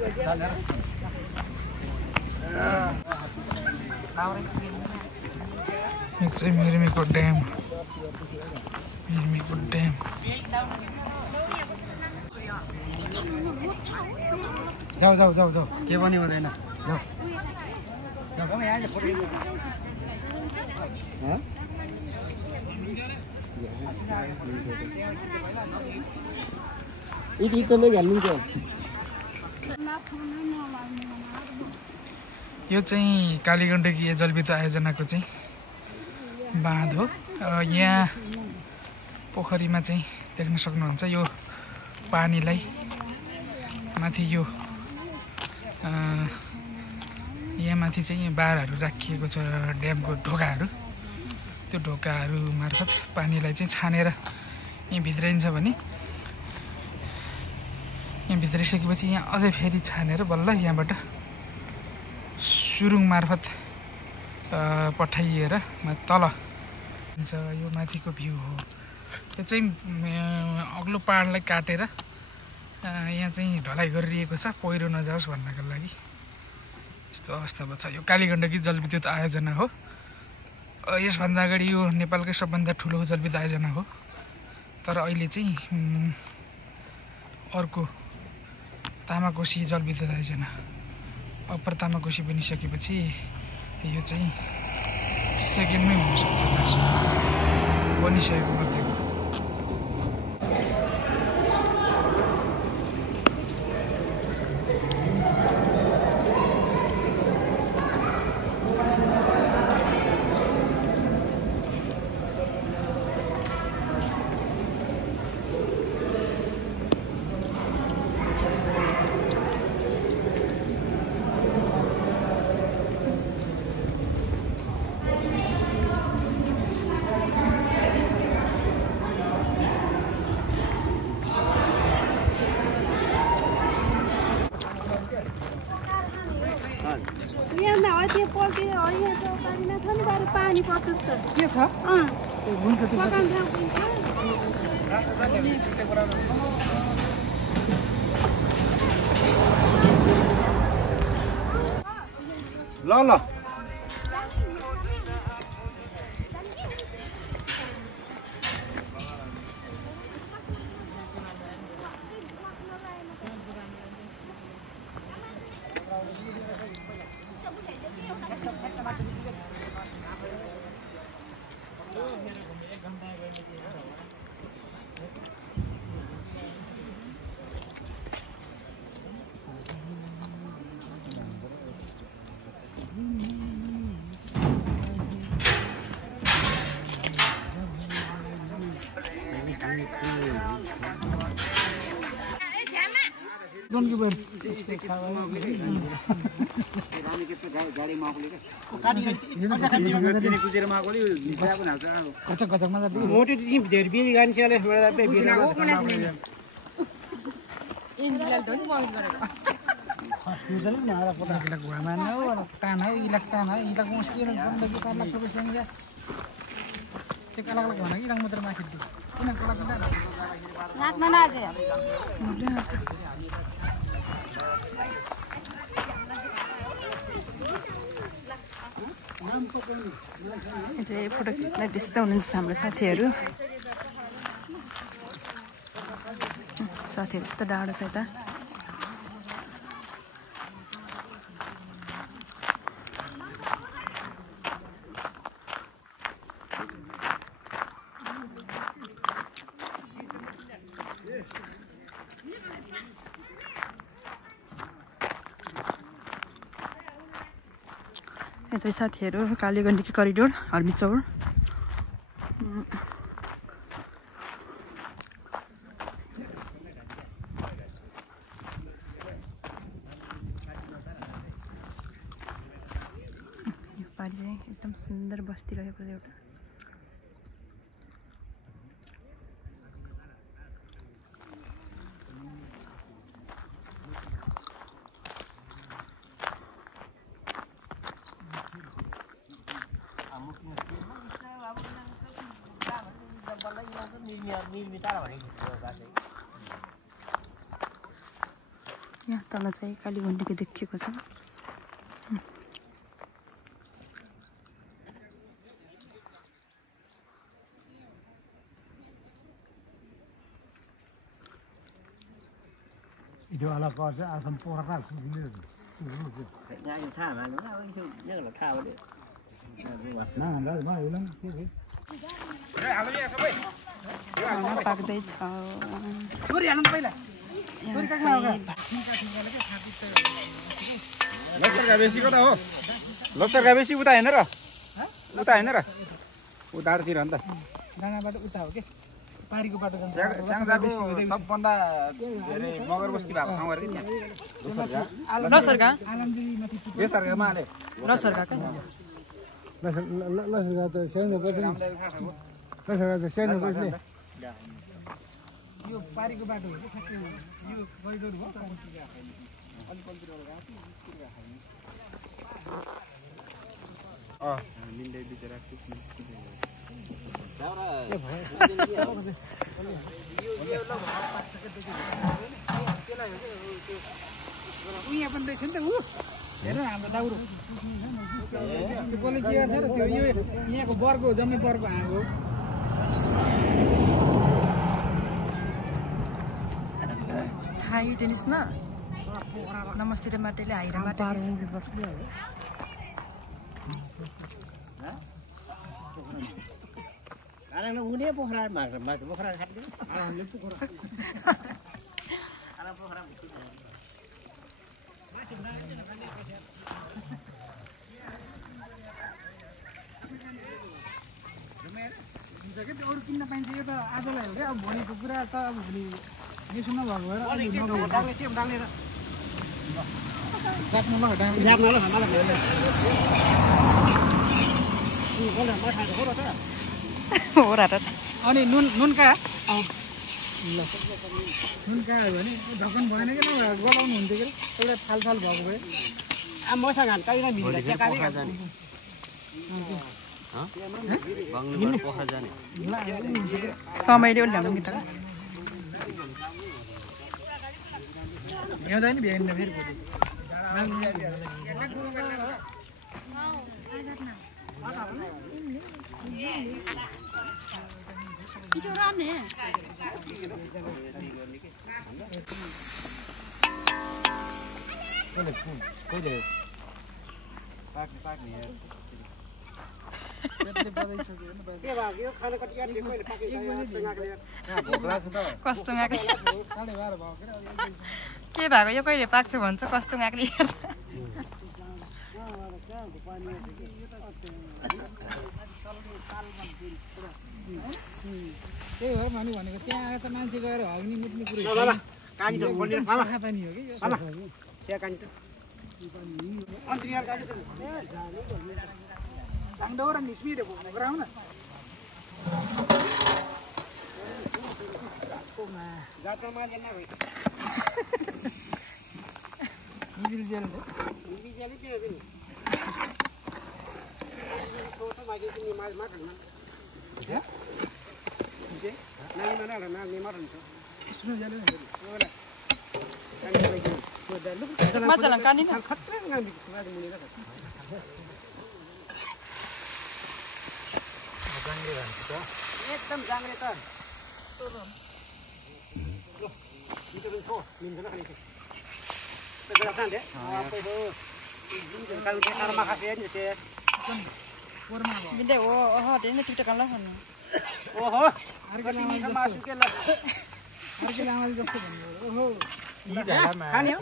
यो चाहिँ मिर्मीको ड्याम जाऊ जाऊ जाऊ जाऊ के पनि हुँदैन जाऊ यो चाहिँ कालीगण्डकी जलविद्युत आयोजनाको चाहिँ बाँध हो। यहाँ पोखरीमा चाहिँ देख्न सक्नुहुन्छ यो पानीलाई माथि यो यहाँ माथि चाहिँ बारहरू राखिएको छ ड्यामको ढोकाहरू। त्यो ढोकाहरू मार्फत पानीलाई चाहिँ छानेर यहीँ भित्राइन्छ भने यहाँ भित्रिसकेपछि यहाँ अझै फेरि छानेर बल्ल यहाँबाट सुरुङ मार्फत पठाइएर तल हुन्छ। यो माथिको भ्यू हो। यो चाहिँ अग्लो पहाडलाई काटेर यहाँ चाहिँ ढलाइ गरिएको छ पहिरो नजाओस् भन्नको लागि। यस्तो अवस्थामा छ। यो कालीगण्डकी जलविद्युत आयोजना हो। यसभन्दा अगाडि यो नेपालकै सबभन्दा ठुलो जलविद्युत आयोजना हो। तर अहिले चाहिँ अर्को तामाकोशी जलविद्युत आयोजना अप्पर तामाकोशी बनिसकेपछि यो चाहिँ सेकेन्डमै हुनसक्छ बनिसकेको मध्येको। पानी पर्छ जस्तो के छ हुन्छ ल ल चाहिँ फोटो खिच्न व्यस्त हुनुहुन्छ हाम्रो साथीहरू। यस्तो डाँडो छ यता। यो चाहिँ साथीहरू कालीगण्डकी करिडोर हर्मिचौर। पारी चाहिँ एकदम सुन्दर बस्ती रहेको एउटा। यहाँ तल चाहिँ कालीगण्डकी देखिएको छ Itu ala kau je asam porak sini. Yang thả mà nó là cái nhất là thả vào đấy. Nah, dah, mah ulang. खाना पाक्दैछ छोरी हाल्नु त पहिला छोरी काट्न आउँछ लसरका बेसी कता हो लसरका बेसी उता हैन र उता हैन र उतातिर हो नि त डाँडाबाट उता हो के पारीको बाटो जान्छ स्याङजाको सबभन्दा धेरै मगर बस्ती भएको ठाउँ अरे त्यहाँ लसरका आलमगिरी माथि यो सरकामा आले लसरका के Lasarga tu saya nak pergi. Lasarga tu saya nak pergi. यो पारीको बाटो हो के ठ्याक्कै यो गरिडोर हो मिल्दै बिचरा उहाँ पनि रहेछ नि त ऊ हेर न हाम्रो दाउरो कसले के गर्छ र त्यो यो यहाँको बर्को जम्मै बर्को हाँगो खाइदिनुहोस् न नमस्ते र माटेले हाइरा माटे Karena nó udah pohon mà pohon hạt đấy. आरामले पोखरा Karena pohon itu. जग्गा अरू किन्न पाइन्छ यो त आजलाई हो क्या अब भोलिको कुरा त अब भोलि यसो नभएको भएर जाप्नु ल हो र अनि नुन कहाँ नुन कहाँ हो भने ढकन भएन कि गलाउनु हुन्थ्यो कि एउटा फाल भएको भए À mỗi thằng ăn cây này mình là xe cây đấy. समयले ल्याउनु मिटर भ्याउँदैन भ्याइन्न फेरि भोलि कस्तो गाक्ने के भएको यो कहिले पाक्छ भन्छ कस्तो गाक्ने त्यही भएर मैले भनेको त्यहाँ आएर त मान्छे गएर हग्ने मुट्ने कुरो Cani tuh, boleh सफा पानी हो कि यो Saya cani tuh. Antrian cani tuh. चाङडो र निस्मिरे भोग्ने गराउ न Jatuh mah jangan naik. निबिल जेल Ini jadi pilih ini. Foto maju sini mas makan man. Ya? Oke. Nanti mana ada nanti makan tuh. स्नो जेल Boleh. Cani lagi. Sudah lu. मजालाई कानी न Khatra ngambil ngambil mulai dah. एकदम जाङ्रे त itu info minta nak ni segerakan deh apa itu kalau dia karena makasih aja sih korma भयो बिन्दे हो ओहो डेन टिकटक ल भन्नु oho अर्को ini लामाले kan masuk ke lah अर्को लामाले जस्तो भन्नु ओहो kan ya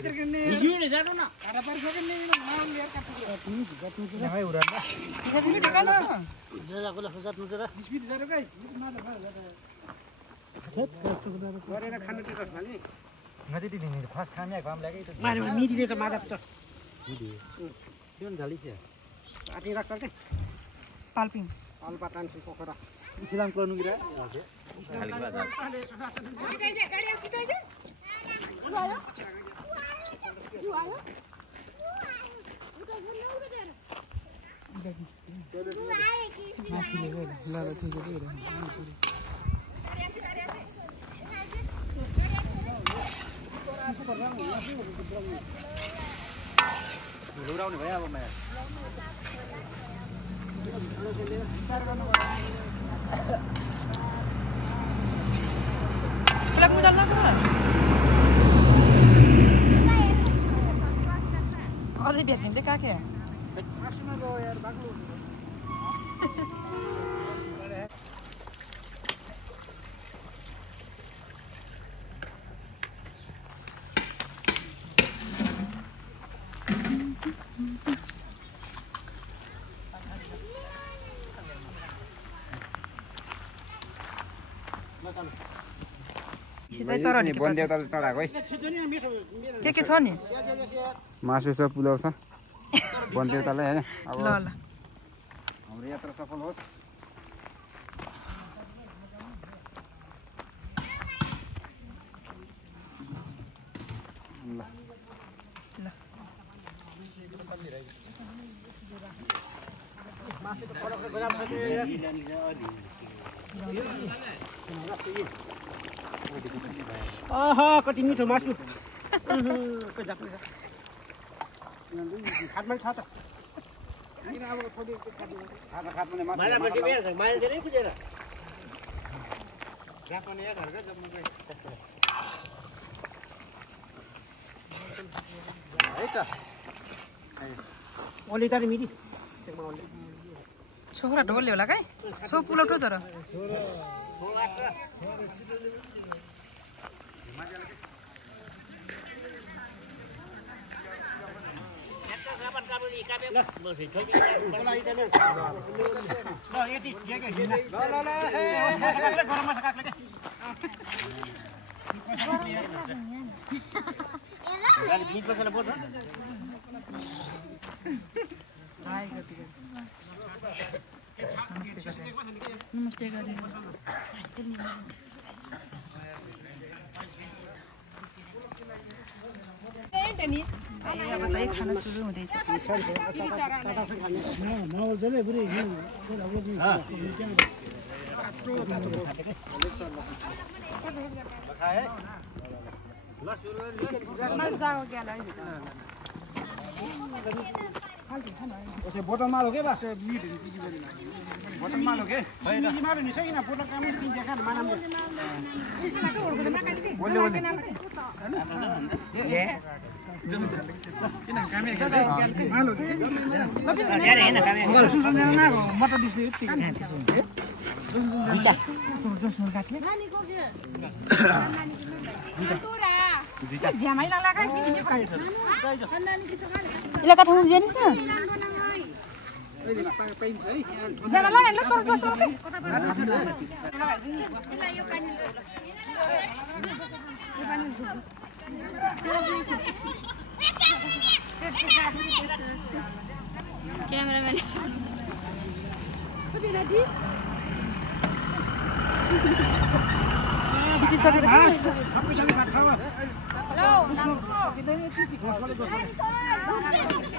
इस्यु ले जानु न काटा परिसक्यो नि नाम लिएर काट्नु पिसा तिमी टिकन जलाको ला फुसात मुजरा स्पिड जानु गाई गरेर खानु त्यो खाने Nanti di sini pas kami agak lagi itu. मारे मिडिले त मादा त Dia gali sih. आटी राख्छ के पाल्पिङ अलपाटान सु Pokhara Silang keluar nunggu dah. लौराउने भयो अब माया Pelak mo jalan apa? अझै भेट्ने चाहिँ कहाँ के नि बनदेउता चढाएको है के छ नि मासु छ पुलाउ छ बनदेउतालाई हैन अब ल ल हाम्रो यात्रा सफल होस् ल आहा कति मिठो मासु खाटमै छ त माछा नै बुझेर है त ओली त मिली छोरा ढोल्यो होला काय सो पुलाउ ठो जरा अब चाहिँ खाना सुरु हुँदैछ Ose botol malo ke ba? Botol malo ke? Ini malo ni saya na botol kami pinjakan mana mo? Boleh boleh. Ya. Kena kami malo. Ada enak kami. Kalau susun na ko motor disini itu. Bisa. Terus murkat ya. Nani ko ke? Tura. Jamai lala kan ini kai. Nani ke chakale. इला काठमाडौँ जानिस् न Jangan lain lah terus. Cameraman. खिचिसकेछ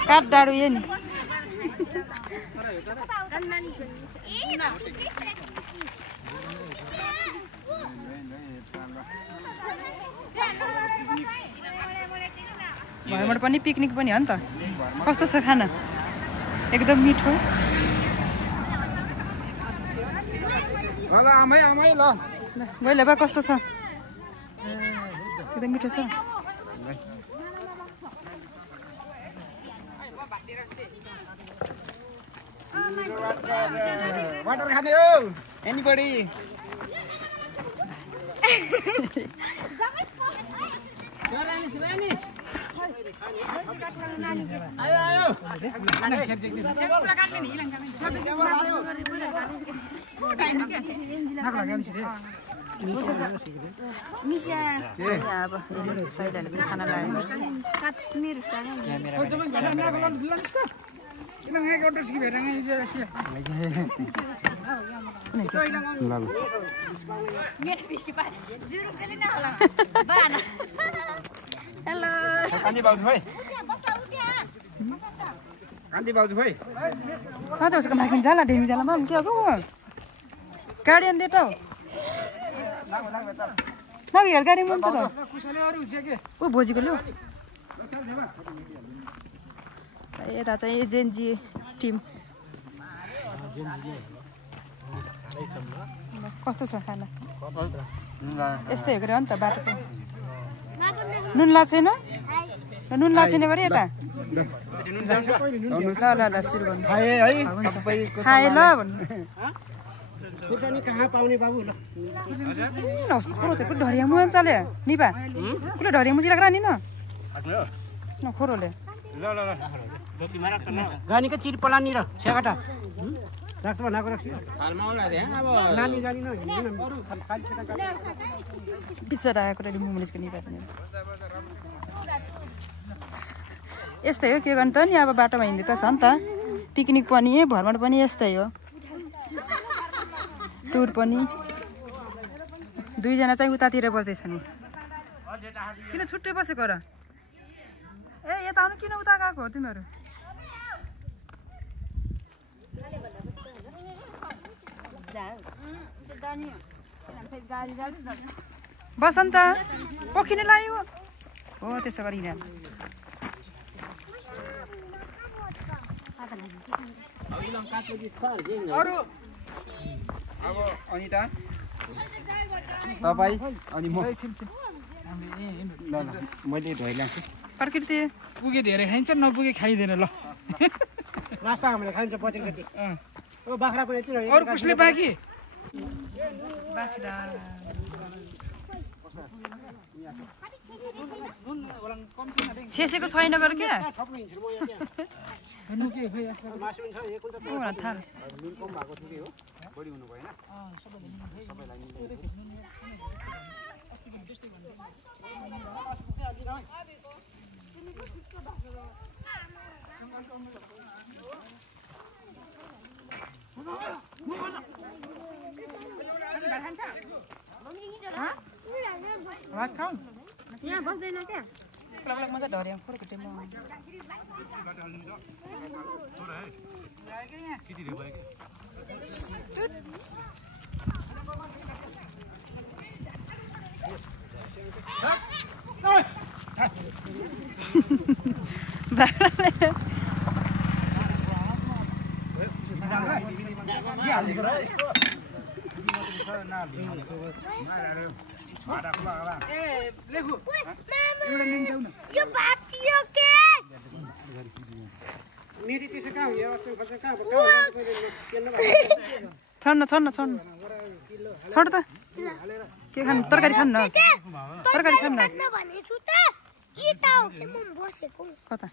काठ डाँडो यो नि भएबाट पनि picnic पनि हो नि त कस्तो छ खाना एकदम मिठो ल आमै आमै ल गइले बा कस्तो छ एकदम मिठो छ वाटर खाने हो एनीबडी अब सैलाले पनि खाना लाग्यो Hello. कान्ति बाबु भाइ कान्ति बाबु भाइ साँझ उसको लागि जाला ढेमी जालामा के अब गाडी अनि देऊ नगि हेर गाडी मुन्छ त कुशले अरू जे के ऊ भोजीको ल्याउ यता चाहिँ जेनजी टिम कस्तो छ खाना यस्तै हो नि त बाटोको नुन ला छैन नुन ला छैन गरे यता ल ल सुरु गर्नु खाए है सबैको खाए ल भन्नु खुर्सानी कहाँ पाउने बाबु ल खोरो चाहिँ कुठे ढरिया मुहान चाले निपा कुठे ढरिया मुची लाग्रा नि न खोरोले गानीको चिर पलानी र स्यागाटा राख्छ बनाएको राख्छ नानी जानी न बिचरा आएको रेडी मुमुनिसको निपा यस्तै हो के गर्नु त नि अब बाटोमा हिँड्दै त छ नि त पिकनिक पनि भ्रमण पनि यस्तै हो टुर पनि दुईजना चाहिँ उतातिर बस्दैछ नि किन छुट्टै बसेको र ए यता आउनु किन उता गएको हो तिमीहरू बसन्त पोखिने लाग्यो हो त्यसो गरी अरू अब अनिता तपाईँ अनि म ल ल मैले धोइल्यान्छु प्रकृति पुगे धेरै खाइन्छ नपुगे खाइँदैन ल रास्ता हामीले खान्छ बचेको कति ओ बाख्रा पनि यति अरू कसले बाँकी बाख्रा छेसेको छैन गर क्या ठप्नु हिँड्छु म यहाँ मासु पनि छ एक कुन्टल थाल नुन कम भएको थियो कि हो बढी हुनु भएन सबैलाई यहाँ बस्दैन क्या म चाहिँ ढर्या खोरको टेममा मेरी त्यसो कहाँ हुने कहाँ छोड्न छोड्न छोड्न छोड त के खानु तरकारी खानु न तरकारी खानु न कता